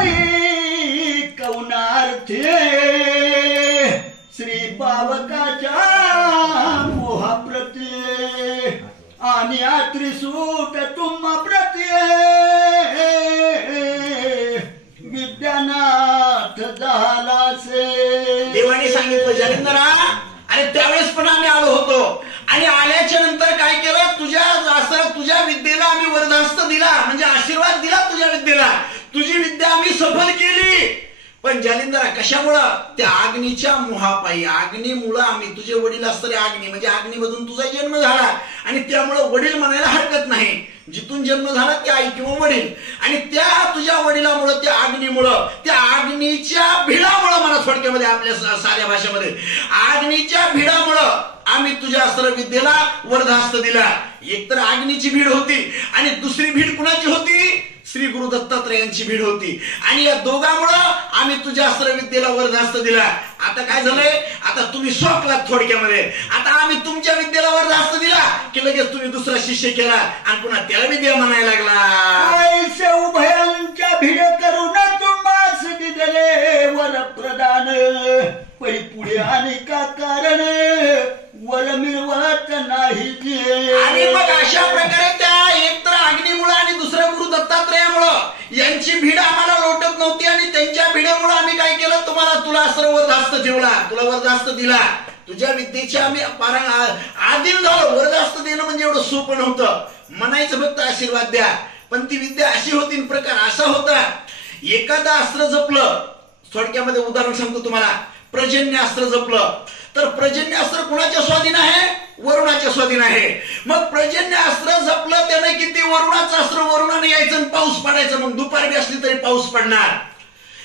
परी कवनार्थी श्री पावकाच्या मोहाप्रती आणि त्रिसूट तुम्हा प्रती विद्यानाथ झालासे. देवाने सांगितलं जालिंदरा, अरे त्यावेळेस पण आम्ही आलो होतो आणि आल्याच्या नंतर काय केलं, तुझ्या विद्येला आम्ही वरदास्त दिला, म्हणजे आशीर्वाद दिला तुझ्या विद्येला. तुझी विद्या आम्ही सफल केली. पण जालिंदरा कशामुळं? त्या अग्नीच्या मोहापायी. अग्नीमुळं आम्ही, तुझे वडील असणारे अग्नी, म्हणजे अग्नीमधून तुझा जन्म झाला आणि त्यामुळं वडील म्हणायला हरकत नाही. जिथून जन्म झाला ते आई किंवा वडील, आणि त्या तुझ्या वडिलामुळं, त्या अग्नीमुळं, त्या अग्नीच्या भिडामुळं, मला थोडक्यामध्ये आपल्या साध्या भाषेमध्ये, अग्नीच्या भिडामुळं आम्ही तुझ्या अस्त्र विद्येला वरदास्त दिला. एकतर अग्नीची भीड होती आणि दुसरी भीड कुणाची होती? श्री गुरु दत्तात्रयांची भीड होती. आणि या दोघांमुळं आम्ही तुझ्या अस्त्र विद्येला वरदास्त दिला. आता काय झालंय? आता तुम्ही सोकलात थोडक्यामध्ये. आता आम्ही तुमच्या विद्येला वरदास्त दिला की लगेच तुम्ही दुसरा शिष्य केला आणि पुन्हा त्याला विद्या म्हणायला लागला. उभयांच्या भीड करून तुम्हास दिले वर प्रदान, परी पुढे आणि का कारण वर मिळवत नाही. आणि मग अशा प्रकारे त्या एकतर अग्नीमुळे आणि दुसऱ्या गुरु दत्तात्रयामुळं यांची भीड आम्हाला लोटत नव्हती आणि त्यांच्या भिडेमुळे आम्ही काय केलं, तुला अस्त्र वरदास्त ठेवला, तुला वरदास्त दिला. तुझ्या विद्येचे आम्ही आधीन झालो. वरदास्त देणं म्हणजे एवढं सोपं नव्हतं. म्हणायचं फक्त आशीर्वाद द्या, पण ती विद्या अशी होती, प्रकार असा होता. एखादा अस्त्र जपलं, थोडक्यामध्ये उदाहरण सांगतो तुम्हाला, पर्जन्य अस्त्र जपलं तर पर्जन्य अस्त्र कुणाच्या स्वाधीन आहे? वरुणाच्या स्वाधीन आहे. मग पर्जन्य अस्त्र जपलं त्याने किती? वरुणाचं अस्त्र वरुणाने यायचं आणि पाऊस पडायचा. मग दुपारी बी असली तरी पाऊस पडणार.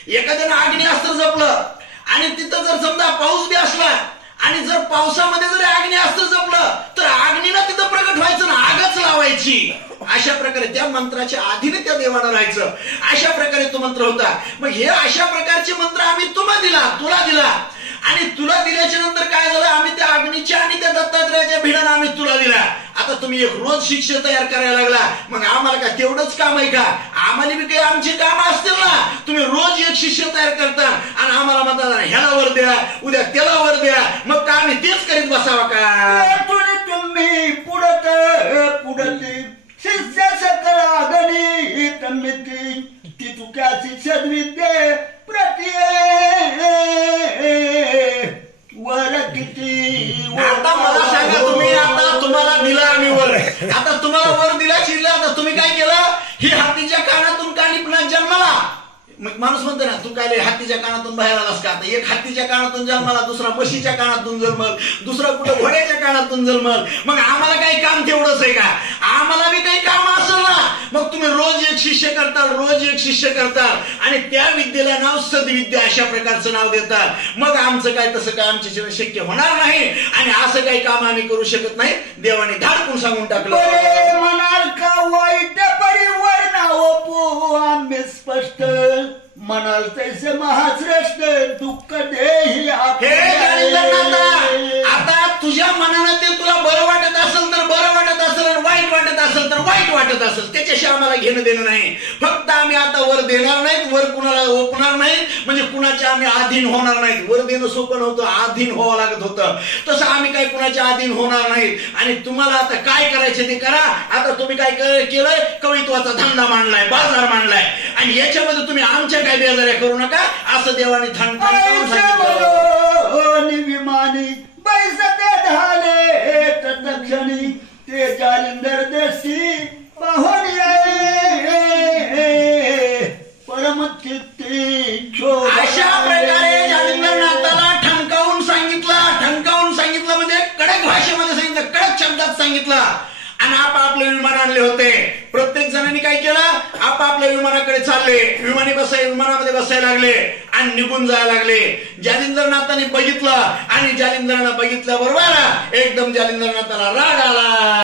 एखाद्यानं अग्नी अस्त्र जपलं आणि तिथं जर समजा पाऊस बी असला आणि जर पावसामध्ये जर अग्नी अस्त्र जपलं तर अग्नीला तिथं प्रगट व्हायचं ना, आगच लावायची. अशा प्रकारे त्या मंत्राच्या अधीन त्या देवाला राहायचं. अशा प्रकारे तो मंत्र होता. मग हे अशा प्रकारचे मंत्र आम्ही तुला दिला आणि तुला दिल्याच्या नंतर काय झालं, आम्ही त्या अग्नीच्या आणि त्या दत्तात्रयाच्या भिडानं आम्ही तुला दिला. आता तुम्ही एक रोज शिष्य तयार करायला लागला. मग आम्हाला का तेवढंच काम आहे का? आम्हाला बी काही आमची कामं असतील ना. तुम्ही रोज एक शिष्य तयार करता आणि आम्हाला म्हणता ह्याला वर द्या, उद्या त्याला वर द्या. मग का आम्ही तेच करीत बसावं का? तुम्ही पुढत शिष्य सकळ अगणित मिती ती तुक्याची सद्विद्ये प्रति वर किती. आता मला सांगा तुम्ही, आता तुम्हाला दिला आम्ही वर, आता तुम्हाला वर दिला शिरला, आता तुम्ही काय केलं? ही हत्तीच्या कानातून कानी पुन्हा जन्माला. मग माणूस म्हणतो ना, तू काय हत्तीच्या कानातून बाहेर आलास का? आता एक हत्तीच्या कानातून जन्माला, दुसरा म्हशीच्या कानातून जन्मल, दुसरा कुठं घोड्याच्या कानातून जन्मल. मग आम्हाला काही काम तेवढंच आहे का? आम्हाला बी काही काम असेल ना. मग तुम्ही रोज एक शिष्य करताल आणि त्या विद्येला नाव सद्विद्या अशा प्रकारचं नाव देतात. मग आमचं काय तसं काय आमच्या जीवन शक्य होणार नाही आणि असं काही काम आम्ही करू शकत नाही. देवाने धाडकून सांगून टाकलं. म्हणाल का वाईट परिवर नाव आम्ही स्पष्ट म्हणाल तैसे महाश्रेष्ठ दुःख देही. आता तुझ्या मनानं ते तुला बरं वाटत असेल तर बरं वाटत असेल आणि वाईट वाटत असेल तर वाईट वाटत असेल, त्याच्याशी आम्हाला घेणं देणं नाही. फक्त आम्ही आता वर देणार नाहीत, वर कुणाला ओपणार नाहीत, म्हणजे कुणाच्या आम्ही अधीन होणार नाहीत. वर देणं सोपं नव्हतं, अधीन व्हावं लागत होतं. तसं आम्ही काही कुणाच्या अधीन होणार नाहीत. आणि तुम्हाला आता काय करायचं ते करा. आता तुम्ही काय केलंय? कवित्वाचा धंदा मांडलाय, बाजार मांडलाय आणि याच्यामध्ये तुम्ही आमच्या काय बेजाऱ्या करू नका असं देवाने विमानी बैसते झाले तत्क्षणी ते जालिंदर देशी पाहुणे परमचित्ती. अशा प्रकारे जालिंदरनाथाला ठणकावून सांगितलं म्हणजे कडक भाषेमध्ये सांगितलं, कडक शब्दात सांगितलं. आणि आपापले विमान आणले होते. प्रत्येक जणांनी काय केलं? आपापल्या विमानाकडे चालले, विमानामध्ये बसायला लागले आणि निघून जायला लागले. जालिंदरनाथाने बघितलं आणि जालिंदरनाथ बघितल्याबरोबर एकदम जालिंदरनाथाला राग आला.